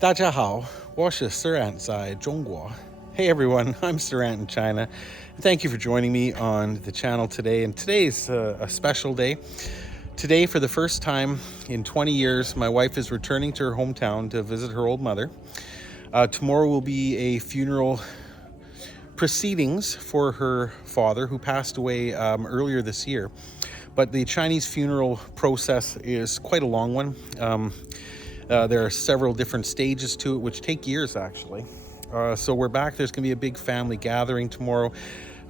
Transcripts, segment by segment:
大家好，我是 Siran 在中国. Hey everyone, I'm Siran in China. Thank you for joining me on the channel today. And today's a special day. Today, for the first time in 20 years, my wife is returning to her hometown to visit her old mother. Tomorrow will be a funeral proceedings for her father, who passed away earlier this year. But the Chinese funeral process is quite a long one. There are several different stages to it, which take years actually. So we're back. There's going to be a big family gathering tomorrow.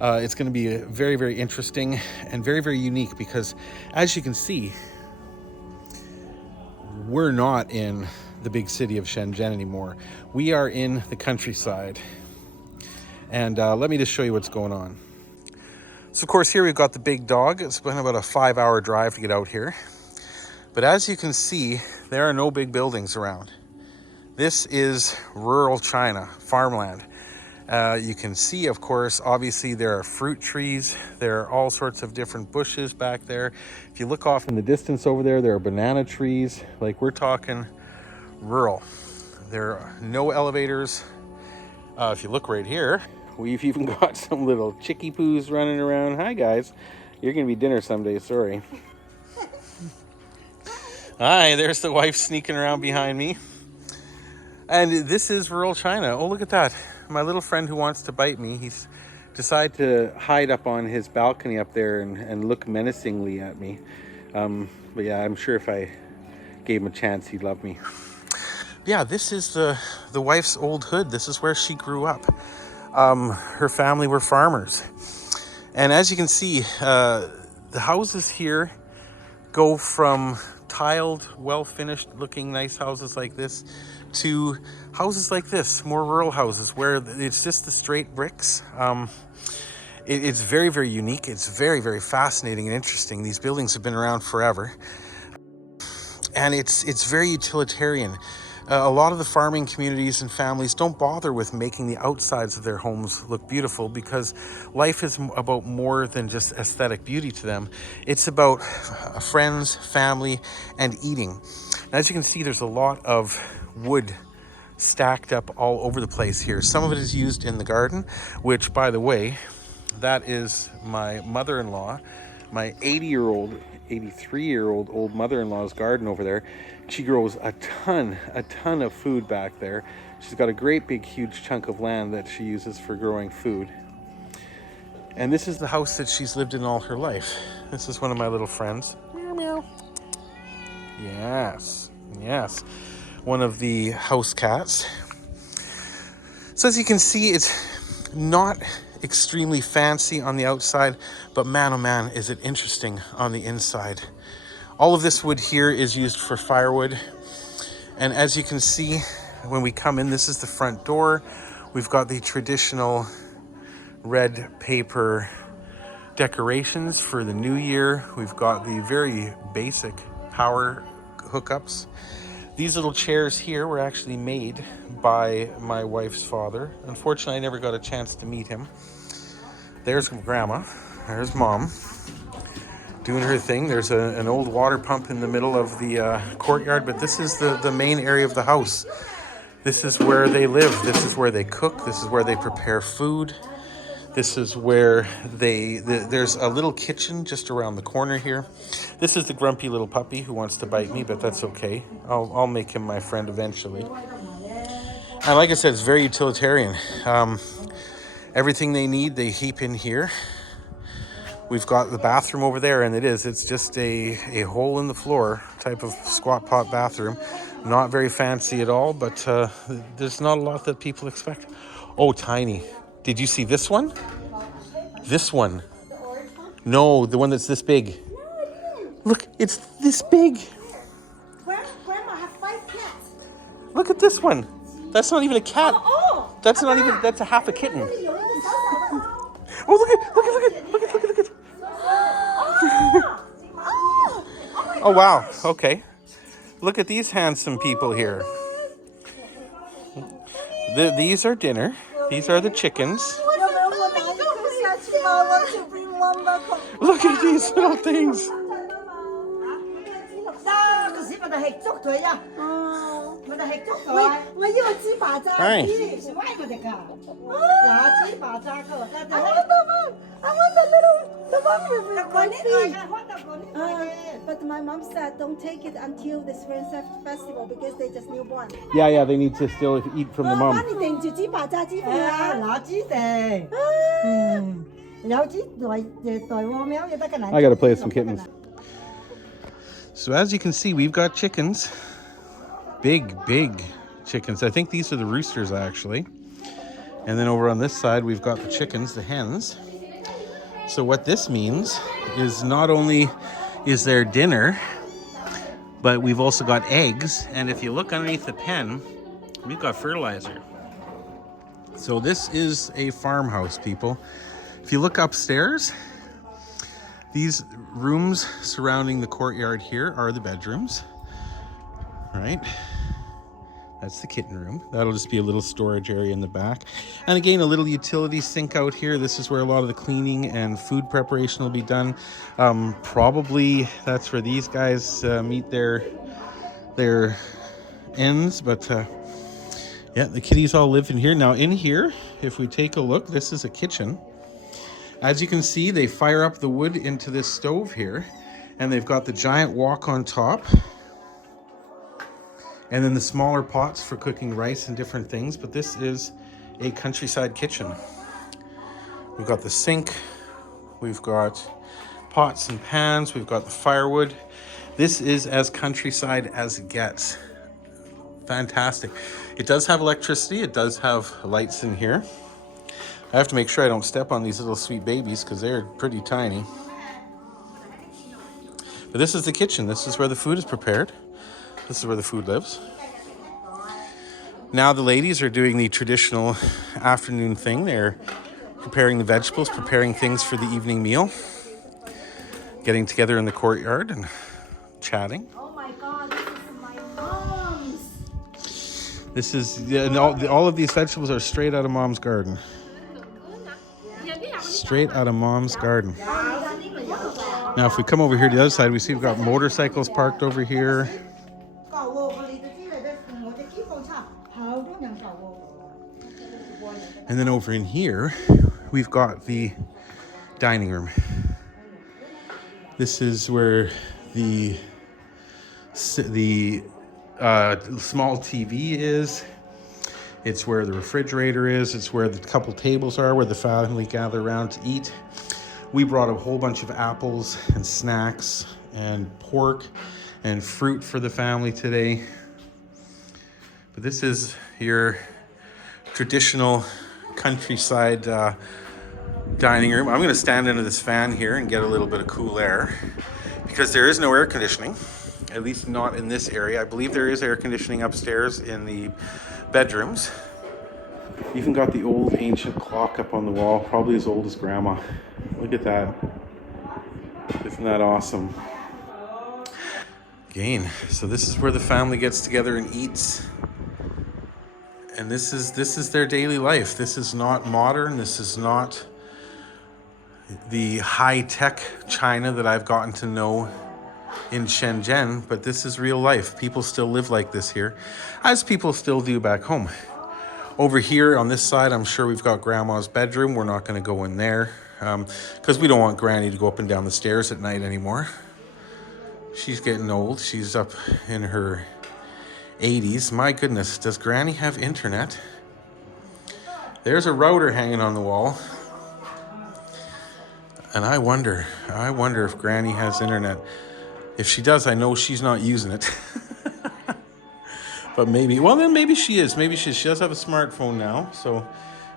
It's going to be very, very interesting and very, very unique because, as you can see, we're not in the big city of Shenzhen anymore. We are in the countryside. And let me just show you what's going on. So, of course, here we've got the big dog. It's been about a 5-hour drive to get out here. But as you can see, there are no big buildings around. This is rural China, farmland. You can see, of course, obviously there are fruit trees. There are all sorts of different bushes back there. If you look off in the distance over there, there are banana trees. Like, we're talking rural. There are no elevators. If you look right here, we've even got some little chickie poos running around. Hi, guys. You're going to be dinner someday, sorry. Hi, there's the wife sneaking around behind me. And this is rural China. Oh, look at that. My little friend who wants to bite me, he's decided to hide up on his balcony up there and look menacingly at me. But yeah, I'm sure if I gave him a chance, he'd love me. Yeah, this is the wife's old hood. This is where she grew up. Her family were farmers. And as you can see, the houses here go from tiled, well-finished looking nice houses like this to houses like this, more rural houses where it's just the straight bricks. It's very, very unique. It's very, very fascinating and interesting. These buildings have been around forever. And it's very utilitarian. A lot of the farming communities and families don't bother with making the outsides of their homes look beautiful because life is about more than just aesthetic beauty to them. It's about friends, family, and eating. And as you can see, there's a lot of wood stacked up all over the place here. Some of it is used in the garden, which, by the way, that is my mother-in-law, my 83-year-old old mother-in-law's garden over there. She grows a ton of food back there. She's got a great big huge chunk of land that she uses for growing food. And this is the house that she's lived in all her life. This is one of my little friends. Meow meow. Yes, yes. One of the house cats. So as you can see, it's not extremely fancy on the outside, but man, oh man, is it interesting on the inside. All of this wood here is used for firewood. And as you can see, when we come in, this is the front door. We've got the traditional red paper decorations for the new year. We've got the very basic power hookups. These little chairs here were actually made by my wife's father. Unfortunately, I never got a chance to meet him. There's Grandma. There's Mom doing her thing. There's an old water pump in the middle of the courtyard, but this is the main area of the house. This is where they live. This is where they cook. This is where they prepare food. This is where there's a little kitchen just around the corner here. This is the grumpy little puppy who wants to bite me, but that's okay. I'll make him my friend eventually. And like I said, it's very utilitarian. Everything they need, they heap in here. We've got the bathroom over there, and it's just a hole in the floor type of squat pot bathroom. Not very fancy at all, but there's not a lot that people expect. Oh, tiny. Did you see this one? This one. No, the one that's this big. Look, it's this big. Grandma has 5 cats. Look at this one. That's not even a cat. Oh, That's not even, that's a half a kitten. Oh, look at. Oh, wow. Okay. Look at these handsome people here. These are dinner. These are the chickens. Look at these little things. 我就係捉佢。我要雞巴炸雞，是外國的㗎。炸雞巴炸個，但係 I want the one with white feet. But my mom said don't take it until the Spring Festival because they just newborn. Yeah, they need to still eat from the mom. 你定住雞巴炸雞飯啊？攞雞定。有雞袋喎喵，有得個男。I gotta play with some kittens. So as you can see, we've got chickens. Big chickens. I think these are the roosters actually. And then over on this side, we've got the chickens, the hens. So what this means is not only is there dinner, but we've also got eggs. And if you look underneath the pen, we've got fertilizer. So this is a farmhouse, people. If you look upstairs, these rooms surrounding the courtyard here are the bedrooms, right? That's the kitten room. That'll just be a little storage area in the back. And again, a little utility sink out here. This is where a lot of the cleaning and food preparation will be done. Probably that's where these guys meet their ends. But yeah, the kitties all live in here. Now in here, if we take a look, this is a kitchen. As you can see, they fire up the wood into this stove here. And they've got the giant wok on top. And then the smaller pots for cooking rice and different things. But this is a countryside kitchen. We've got the sink. We've got pots and pans. We've got the firewood. This is as countryside as it gets. Fantastic. It does have electricity. It does have lights in here. I have to make sure I don't step on these little sweet babies because they're pretty tiny. But this is the kitchen. This is where the food is prepared. This is where the food lives. Now the ladies are doing the traditional afternoon thing. They're preparing the vegetables, preparing things for the evening meal, getting together in the courtyard and chatting. Oh my God, this is my mom's. This is, and all of these vegetables are straight out of Mom's garden. Straight out of Mom's garden. Now if we come over here to the other side, we see we've got motorcycles parked over here. And then over in here, we've got the dining room. This is where the small TV is. It's where the refrigerator is. It's where the couple tables are, where the family gather around to eat. We brought a whole bunch of apples and snacks and pork and fruit for the family today. But this is your traditional countryside dining room. I'm going to stand under this fan here and get a little bit of cool air because there is no air conditioning, at least not in this area. I believe there is air conditioning upstairs in the bedrooms. Even got the old ancient clock up on the wall, probably as old as Grandma. Look at that. Isn't that awesome? Again, so this is where the family gets together and eats. And this is their daily life. This is not modern. This is not the high-tech China that I've gotten to know in Shenzhen, but this is real life. People still live like this here, as people still do back home. Over here on this side, I'm sure we've got Grandma's bedroom. We're not going to go in there because we don't want Granny to go up and down the stairs at night anymore. She's getting old. She's up in her 80s. My goodness, does Granny have internet? There's a router hanging on the wall. And I wonder if Granny has internet. If she does, I know she's not using it. But maybe, well then maybe she is. Maybe she does have a smartphone now. So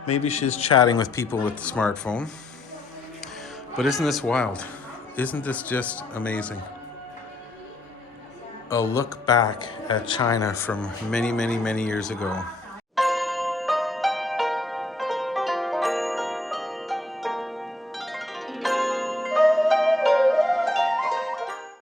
maybe she's chatting with people with the smartphone. But isn't this wild? Isn't this just amazing? A look back at China from many, many, many years ago.